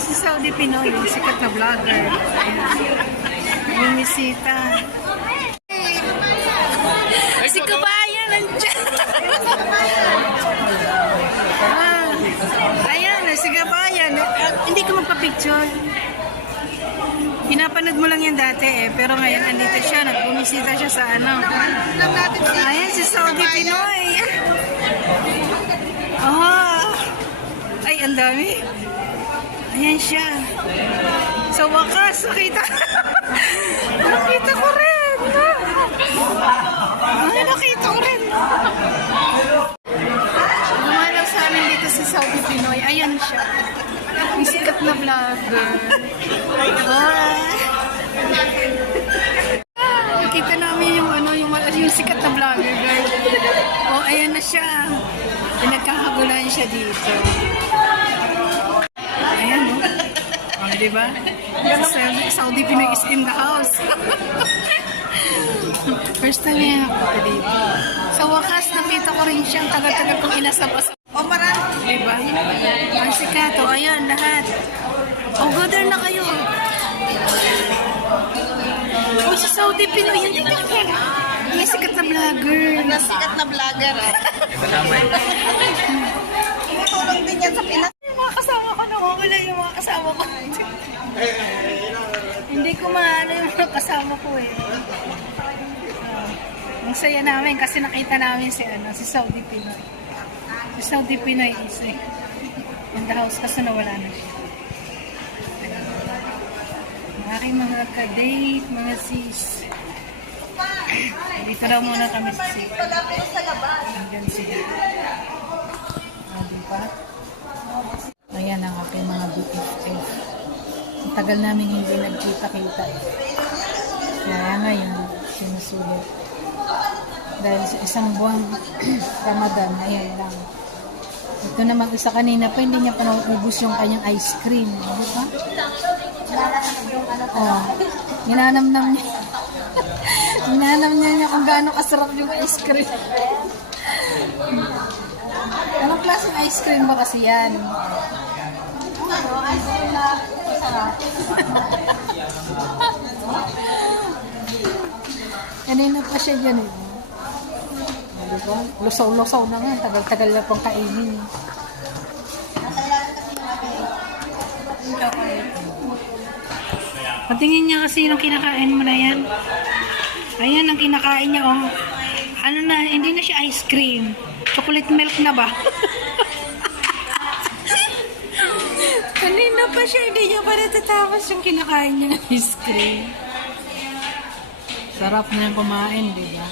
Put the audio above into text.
Ayan si Saudi Pinoy, yung sikat na vlogger. Bumisita. Si Kabayan nandiyan. Ayan, si Kabayan. Hindi ko magpa-picture. Pinapanood mo lang yan dati pero ngayon andito siya, nagbumisita siya sa ano. Ayan si Saudi Pinoy. Ay, ang dami. Ayan siya. Sa wakas, nakita. Nakita ko rin. Ay, nakita ko rin. Lumalaw sa amin dito si Saudi Pinoy. Ayan siya. Yung sikat na vlogger. Nakita namin yung ano, yung sikat na vlogger, girl. Oh, ayan na siya. Pinagkakagulan siya dito. Ayan, no? Oh, diba? Saudi Pinoy is in the house. First time niya ako dito. Sa wakas, nakita ko rin siya. Ang tagal-tagal kong inasap-asap. Oh, marami. Diba? Ang sikato. Ayan, lahat. Oh, go there na kayo. Oh, sa Saudi Pinoy. Hindi ka yan. Yung sikat na vlogger. Sikat na vlogger. Tumutulong din yan sa Pinas. Yung mga kasama ko, nawawala yung mga kasama ko. Hindi ko maano yung mga kasama ko eh. Ang saya namin kasi nakita namin si Saudi Pinoy. Si Saudi Pinoy is in the house kasi nawala na siya. Ang aking mga ka-date, mga sis. Dito na muna kami sa sis. Hanggang siya. Diba? Ayan ang aking mga BFF. Ang tagal namin hindi nagkita-kita. Kaya ngayon, sinusulit. Dahil sa isang buwan Ramadan, ayan lang. Ito namang isa kanina pa, hindi niya pa naubos yung kanyang ice cream. Di ba? Oh, ginanamnam niya. Ginanamnam niya kung gaano kasarap yung ice cream. Anong klaseng ice cream ba kasi yan? Ice cream na masarap. Kanina pa siya dyan eh. Diba? Lusaw-lusaw na nga. Tagal-tagal na pang kainin. Patingin niya kasi yung kinakain mo na yan. Ayan ang kinakain niya oh. Ano na, hindi na siya ice cream. Chocolate milk na ba? Kanina pa siya, hindi niya pa natatapos yung kinakain niya ng ice cream. Sarap na yung kumain, diba?